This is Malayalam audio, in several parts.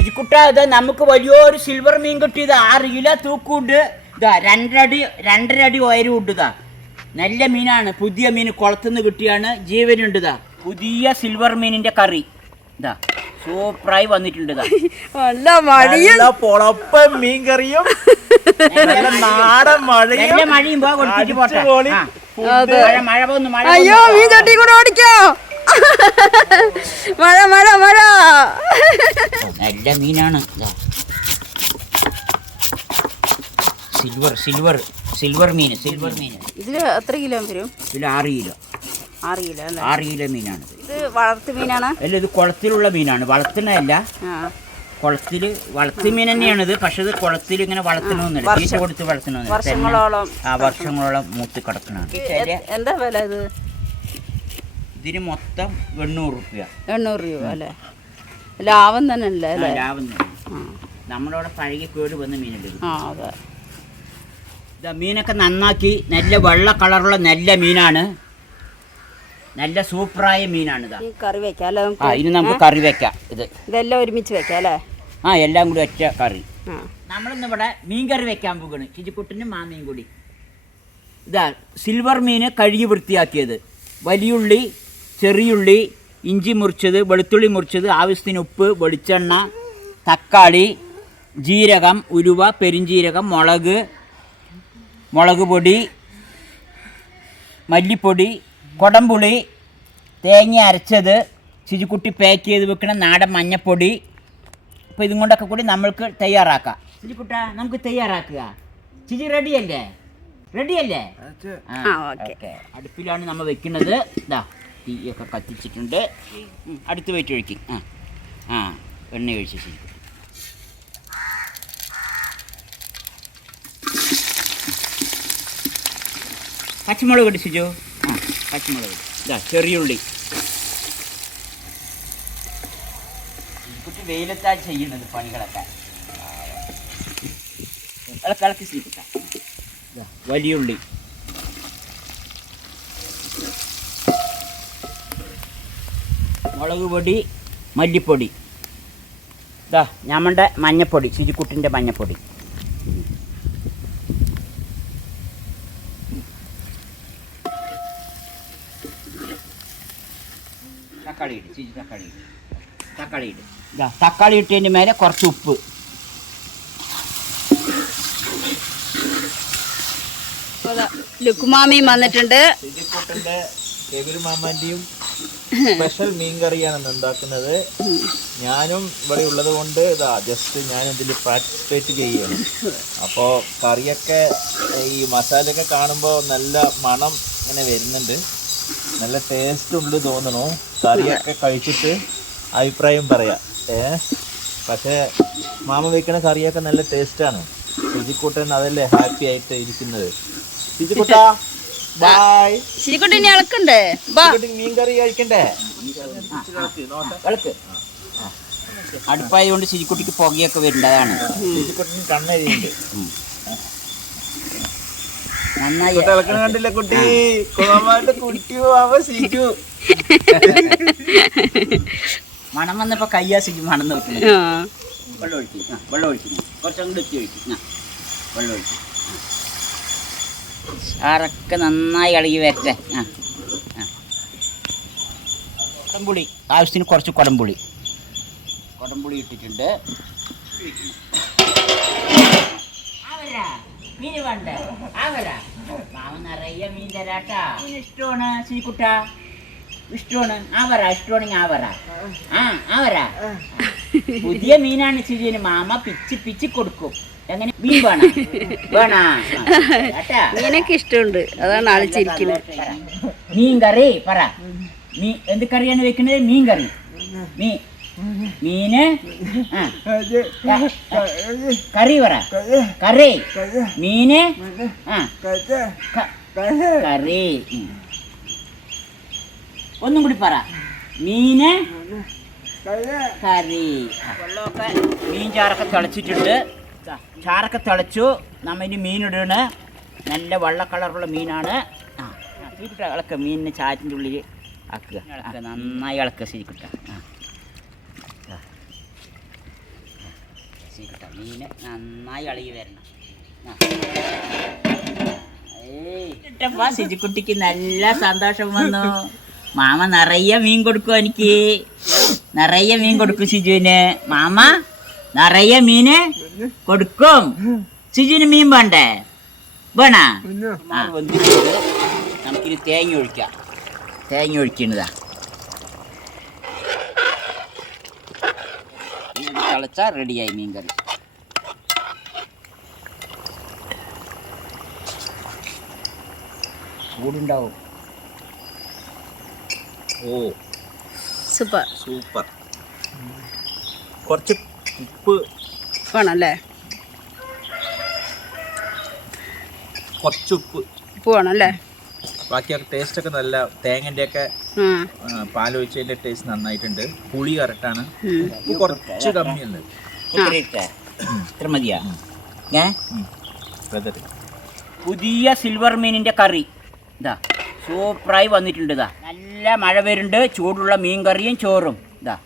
ശുചിക്കുട്ട ഇത് നമുക്ക് വലിയൊരു സിൽവർ മീൻ കിട്ടിയത് ആറ് കിലോ തൂക്കുണ്ട്. ഇതാ രണ്ടരടി രണ്ടരടി ഉയരം ഉണ്ടുതാ നല്ല മീനാണ്. പുതിയ മീൻ കുളത്തുനിന്ന് കിട്ടിയാണ്. ജീവനുണ്ട് ഇതാ. പുതിയ സിൽവർ മീനിന്റെ കറി. ഇതാ സൂപ്പറായി വന്നിട്ടുണ്ട് മീൻ കറിയും നാടൻ മഴയും മഴയും പോ കൊടുത്തിട്ട് പോട്ടെ. മഴ പോന്നു മഴ അയ്യോ. മീൻ ചട്ടി കൂടെ ഓടിക്കോ. മഴ മഴ മഴ. നല്ല മീനാണ്. സിൽവർ സിൽവർ സിൽവർ മീൻ സിൽവർ മീൻ. ഇതിൽ എത്ര കിലോ വരും? ഇതിൽ ആറ് കിലോ. ആറ് കിലോ ആറ് കിലോ മീനാണ് ഇത്. വളർത്തു മീനാണ്? അല്ല ഇത് കുളത്തിലുള്ള മീനാണ്. വളർത്തുന്നതല്ല കുളത്തിൽ വളർത്തു മീൻ തന്നെയാണ് ഇത്. പക്ഷെ ഇത് കുളത്തിൽ ഇങ്ങനെ വളർത്തണമെന്നില്ല തീറ്റ കൊടുത്ത് വളർത്തണമെന്നില്ല വർഷങ്ങളോളം ആ വർഷങ്ങളോളം മൂത്ത് കിടക്കണം എന്താ വില ഇത്? ഇതിന് മൊത്തം എണ്ണൂറ് റുപ്യ. എണ്ണൂറ് രൂപ അല്ലേ? ലാഭം തന്നെ അല്ലേ അല്ലേ? ലാഭം തന്നെ. നമ്മളവിടെ പഴകി കേട് വന്ന് മീനുണ്ട് ഇത്. ആ അതെ. ഇതാ മീനൊക്കെ നന്നാക്കി നല്ല വെള്ള കളറുള്ള നല്ല മീനാണ്. നല്ല സൂപ്പറായ മീനാണ് ഇതാ. കറി വെക്കാം അല്ലേ ആ ഇനി നമുക്ക് കറി വെക്കാം ഇത്. ഇതെല്ലാം ഒരുമിച്ച് വെക്കാം അല്ലേ? ആ എല്ലാം കൂടി ഒറ്റ കറി. ആ. നമ്മളിന്ന് ഇവിടെ മീൻ കറി വെക്കാൻ പോകണ് ചിജിക്കുട്ടിനും മാമയും കൂടി. ഇതാ സിൽവർ മീൻ കഴുകി വൃത്തിയാക്കിയത്. വലിയുള്ളി ചെറിയുള്ളി ഇഞ്ചി മുറിച്ചത് വെളുത്തുള്ളി മുറിച്ചത് ആവശ്യത്തിന് ഉപ്പ് വെളിച്ചെണ്ണ തക്കാളി ജീരകം ഉലുവ പെരിഞ്ജീരകം മുളക് മുളക് പൊടി മല്ലിപ്പൊടി കൊടംപുളി തേങ്ങ അരച്ചത് ചിജിക്കുട്ടി പാക്ക് ചെയ്ത് വെക്കണ നാടൻ മഞ്ഞപ്പൊടി. അപ്പോൾ ഇതും കൊണ്ടൊക്കെ കൂടി നമ്മൾക്ക് തയ്യാറാക്കാം. ചിജിക്കുട്ട നമുക്ക് തയ്യാറാക്കുക. ചിജി റെഡിയല്ലേ റെഡിയല്ലേ ആ, ഓക്കേ. ഓക്കേ. അടുപ്പിലാണ് നമ്മൾ വെക്കുന്നത്. ഇതാ തീയൊക്കെ കത്തിച്ചിട്ടുണ്ട്. അടുത്ത് വെയിറ്റ് ഒഴിക്കും. ആ ആ എണ്ണ ഒഴിച്ച് ശരി. പച്ചമുളക് ശിജു. ആ പച്ചമുളക്. ഇതാ ചെറിയുള്ളി കുട്ടി വെയിലത്താ ചെയ്യുന്നത് പണികളൊക്കെ. ഇളക്കിളക്കി ഇളക്കി സ്ലിപ്പിട്ട വലിയുള്ളി മുളക് പൊടി മല്ലിപ്പൊടി. ഇതാ ഞമ്മളുടെ മഞ്ഞപ്പൊടി ചുരിക്കുട്ടിന്റെ മഞ്ഞപ്പൊടി. തക്കാളി ഇട് ചിരി തക്കാളി ഇട്. തക്കാളി ഇട്. ഇതാ തക്കാളി ഇട്ടതിന്റെ മേലെ കുറച്ച് ഉപ്പ്. ലുക്കുമാമിയും വന്നിട്ടുണ്ട്. മാമാന്റെയും സ്പെഷ്യൽ മീൻ കറിയാണ് ഇന്ന് ഉണ്ടാക്കുന്നത്. ഞാനും ഇവിടെ ഉള്ളത് കൊണ്ട് ഇതാ ജസ്റ്റ് ഞാൻ ഇതിൽ പാർട്ടിസിപ്പേറ്റ് ചെയ്യുകയാണ്. അപ്പോൾ കറിയൊക്കെ ഈ മസാലയൊക്കെ കാണുമ്പോൾ നല്ല മണം ഇങ്ങനെ വരുന്നുണ്ട്. നല്ല ടേസ്റ്റ് ഉണ്ട് തോന്നണു കറിയൊക്കെ കഴിച്ചിട്ട് അഭിപ്രായം പറയാം. ഏ? പക്ഷേ മാമ വയ്ക്കണ കറിയൊക്കെ നല്ല ടേസ്റ്റാണ് ശുചിക്കൂട്ടൻ അതല്ലേ ഹാപ്പി ആയിട്ട് ഇരിക്കുന്നത്. രുചിക്കൂട്ട ബൈ. ശരിക്കും ഇനി ഇളക്കണ്ടേ മീൻ കറി കഴിക്കണ്ടേ? വിളക്ക് അടുപ്പായതുകൊണ്ട് ശിരിക്കുട്ടിക്ക് പുകയൊക്കെ വരേണ്ടതാണ് കണ്ണെരിയുണ്ട്. നന്നായി. കണ്ടില്ല കുട്ടി? ശിജു മണം വന്നപ്പോ കയ്യാ ശുചി മണം നോക്കുന്നു വെള്ളം ഒഴിക്കും. ആ വെള്ളം ഒഴിക്കും. കുറച്ചങ്ങോട്ട് എത്തി ഒഴിക്കും. വെള്ളം ഒഴിക്കും. ആറൊക്കെ നന്നായി ഇളകി വരട്ടെ? ആ ആ. കുടംപുളി. ആവശ്യത്തിന് കുറച്ച് കുടംപുളി. കുടംപുളി ഇട്ടിട്ടുണ്ട്. ആവരാ, മീന് വേണ്ടേ? ആവരാ. മാമൻ നിറയെ മീൻ തരാട്ടാ. മീൻ ഇഷ്ടമാണ് ശ്രീകുട്ട? ഇഷ്ടമാണ്. ആവറ ഇഷ്ടമാണെങ്കിൽ ആവറ ആ ആവറ പുതിയ മീനാണ് ചിരിയന്. മാമ പിച്ച് പിച്ച് കൊടുക്കും. എങ്ങനെ? മീൻ വേണ? വേണ? മീനൊക്കെ ഇഷ്ടമുണ്ട്. അതാണ് ആൾ ചിരിക്കുന്നത് മീൻ കറി പറ. മീ എന്ത് കറിയാണ് വെക്കുന്നത്? മീൻ കറി. മീ മീന് കറി പറ. കറി. മീന് കറി. ഒന്നും കൂടി പറ. മീന് കറി. വെള്ളമൊക്കെ മീൻ ചാറൊക്കെ തിളച്ചിട്ടുണ്ട്. ചാറൊക്കെ തിളച്ചു. നമ്മ ഇനി മീനിടണ് നല്ല വെള്ള കളറുള്ള മീനാണ്. ആ ശരിക്കുട്ട ഇളക്കുക മീനിനെ ചാറ്റിന്റെ ഉള്ളിൽ ആക്കുക. ഇളക്കുക നന്നായി ഇളക്കുക ശരിക്കുട്ട. ആ ആ. കേട്ടോ മീന് നന്നായി ഇളകി വരണം. ഇട്ടപ്പാ. നല്ല സന്തോഷം വന്നു. മാമ നിറയെ മീൻ കൊടുക്കും എനിക്ക്. നിറയെ മീൻ കൊടുക്കും സിജുവിന്. മാമ നിറയെ മീന് കൊടുക്കും. സിജുവിന് മീൻ വേണ്ടേ? വേണാ? വന്നിട്ടുണ്ട് നമുക്കിനി തേങ്ങ ഒഴിക്കാം. തേങ്ങ ഒഴിക്കുന്നതാ. തിളച്ചാ റെഡിയായി മീൻ കറി. ചൂടുണ്ടാവും. ഓ. സൂപ്പർ. സൂപ്പർ. കുറച്ച് ഉപ്പ്. വേണല്ലേ? കുറച്ച് ഉപ്പ്. ഉപ്പ് വേണമല്ലേ ബാക്കിയൊക്കെ ടേസ്റ്റ് ഒക്കെ നല്ല തേങ്ങന്റെ ഒക്കെ ഒഴിച്ചതിന്റെ ടേസ്റ്റ് നന്നായിട്ടുണ്ട്. പുളി കറക്റ്റാണ്. ഉപ്പ് കുറച്ച് കമ്മിയുണ്ട്. ഇത്ര മതിയാ. പുതിയ സിൽവർ മീനിന്റെ കറി. ഇതാ. സൂപ്പറായി വന്നിട്ടുണ്ട് ഇതാ. നല്ല മഴ വരുന്നുണ്ട്. ചൂടുള്ള മീൻ കറിയും ചോറും. ഇതാ.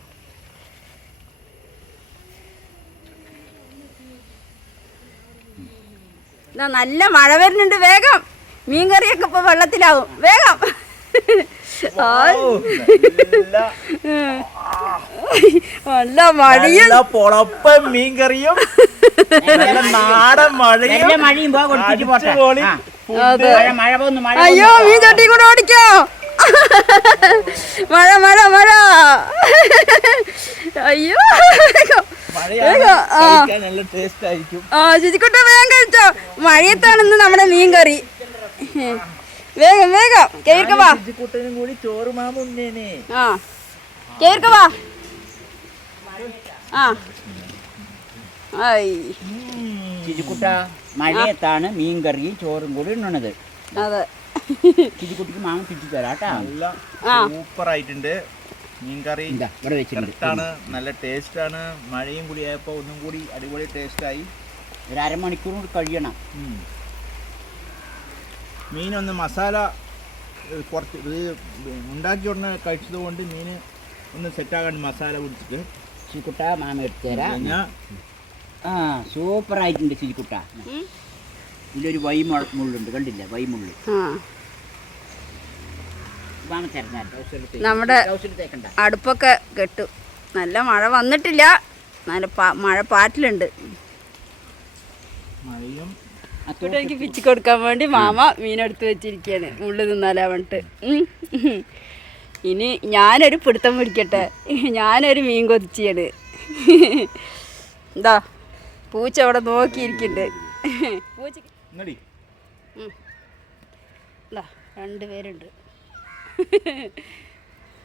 നല്ല മഴ വരുന്നുണ്ട് വേഗം. മീൻ കറിയൊക്കെ ഇപ്പൊ വെള്ളത്തിലാവും. വേഗം. ആയ്. നല്ല മഴയും. പൊളപ്പൻ മീൻ കറിയും നാടൻ മഴയും. മഴയും പോട്ടെ. അയ്യോ. മീൻ ചട്ടി കൂടെ ഓടിക്കോ. മഴ മഴ മഴ. അയ്യോ. ആ. ശുചിക്കുട്ട വേഗം കഴിച്ചോ. മഴയത്താണെന്ന് നമ്മുടെ മീൻ കറി വേഗം. വേഗം കേൾക്കവാ ആ. ആ. ഐ. മഴയത്താണ് മീൻ കറിയും ചോറും കൂടി ഉണ്ണണത് അതെ. ചിരിക്കുട്ടിക്ക് മാങ്ങ ചുറ്റി തരാട്ടാ നല്ല. സൂപ്പർ ആയിട്ടുണ്ട് മീൻ കറി ഇതാ ഇവിടെ വെച്ചിട്ടുണ്ട്. കറക്റ്റാണ് നല്ല ടേസ്റ്റ് ആണ് മഴയും കൂടി ആയപ്പോ ഒന്നും കൂടി അടിപൊളി ടേസ്റ്റ് ആയി ഒരു അരമണിക്കൂർ കൂടി കഴിയണം. മീനൊന്ന് മസാല കുറച്ച് ഇത് ഉണ്ടാക്കി ഉടനെ കഴിച്ചത് കൊണ്ട് മീൻ ഒന്ന് സെറ്റാകാണ്ട് മസാല പിടിച്ചിട്ട് ചിക്കുട്ട മാമ എടുത്തു തരാം. ആ സൂപ്പർ ആയിട്ടുണ്ട് ചിരിക്കുട്ട. ഇതിലൊരു വൈ മുള്ളുണ്ട് കണ്ടില്ല? വൈ മുള്ള് നമ്മുടെ അടുപ്പൊക്കെ കെട്ടു. നല്ല മഴ വന്നിട്ടില്ല. നല്ല മഴ പാറ്റിലുണ്ട്. എനിക്ക് പിച്ചു കൊടുക്കാൻ വേണ്ടി മാമ മീനെടുത്ത് വെച്ചിരിക്കുകയാണ് ഉള്ളു തിന്നാലാ ഉം. ഇനി ഞാനൊരു പിടുത്തം പിടിക്കട്ടെ. ഞാനൊരു മീൻ കൊതിച്ചാണ് എന്താ പൂച്ച അവിടെ നോക്കിയിരിക്കുന്നുണ്ട് പൂച്ചക്ക് രണ്ടുപേരുണ്ട്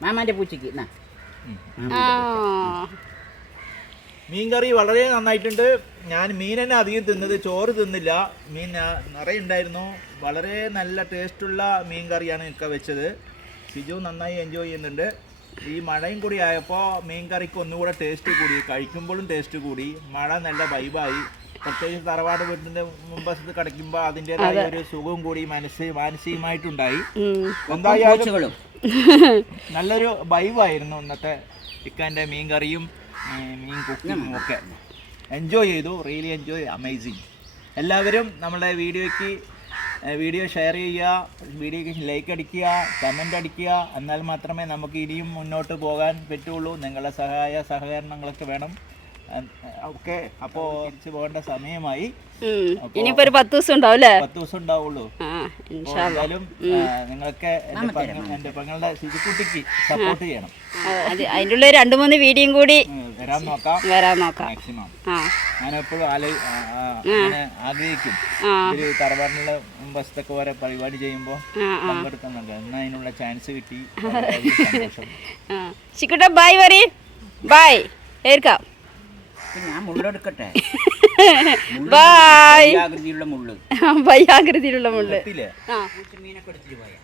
മാമാന്റെ പൂച്ചക്ക് മീൻകറി ആ. മീൻ കറി വളരെ നന്നായിട്ടുണ്ട്. ഞാൻ മീൻ തന്നെ അധികം തിന്നത് ചോറ് തിന്നില്ല. മീൻ നിറയെ ഉണ്ടായിരുന്നു. വളരെ നല്ല ടേസ്റ്റുള്ള മീൻ കറിയാണ് ഇക്ക വെച്ചത്. സിജു നന്നായി എൻജോയ് ചെയ്യുന്നുണ്ട്. ഈ മഴയും കൂടി ആയപ്പോൾ മീൻ കറിക്ക് ഒന്നുകൂടെ ടേസ്റ്റ് കൂടി. കഴിക്കുമ്പോഴും ടേസ്റ്റ് കൂടി. മഴ നല്ല വൈബായി പ്രത്യേകിച്ച് തറവാട് വീട്ടിന്റെ മുമ്പത്ത് കിടക്കുമ്പോൾ അതിന്റെതായ ഒരു സുഖവും കൂടി മനസ്സ് മാനസികമായിട്ടുണ്ടായി. എന്തായാലും നല്ലൊരു വൈബായിരുന്നു ഇന്നത്തെ ചിക്കന്റെ മീൻ കറിയും മീൻ കുക്കിങ്ങും ഒക്കെ. എൻജോയ് ചെയ്തു. റിയലി എൻജോയ് അമേസിങ് എല്ലാവരും നമ്മുടെ വീഡിയോയ്ക്ക് വീഡിയോ ഷെയർ ചെയ്യുക വീഡിയോയ്ക്ക് ലൈക്ക് അടിക്കുക കമന്റ് അടിക്കുക. എന്നാൽ മാത്രമേ നമുക്ക് ഇനിയും മുന്നോട്ട് പോകാൻ പറ്റുള്ളൂ. നിങ്ങളുടെ സഹായ സഹകരണങ്ങളൊക്കെ വേണം. ഓക്കെ അപ്പോ തിരിച്ചു പോകേണ്ട സമയമായി. ഇനിയിപ്പോ ഒരു പത്ത് ദിവസം ഉണ്ടാവും അല്ലേ? പത്ത് ദിവസം ഉണ്ടാവുള്ളൂ. എന്തായാലും നിങ്ങളൊക്കെ എന്റെ പെങ്ങളുടെ ശിശുക്കുട്ടിക്ക് സപ്പോർട്ട് ചെയ്യണം. അത് അതിന്റെ ഉള്ളിൽ രണ്ടു മൂന്ന് വീഡിയോയും കൂടി വരാൻ നോക്കാം. വരാൻ നോക്കാം. മാക്സിമം ഞാൻ എപ്പോഴും ആഗ്രഹിക്കും. ഒരു തറവാടിനുള്ള വശത്തൊക്കെ വരെ പരിപാടി ചെയ്യുമ്പോൾ പങ്കെടുക്കുന്നുണ്ട്. എന്നാ അതിനുള്ള ചാൻസ് കിട്ടി. സന്തോഷം. ചിക്കുട്ട ബായ് പറ ബായ് ഏർക്കാം ഞാൻ മുള്ളെടുക്കട്ടെ. ബായ് മുള്ള്. ആകൃതിയിലുള്ള മുള്ള്. എത്തിയില്ലേ ആ. മീനൊക്കെ എടുത്തിട്ട് പോയാ.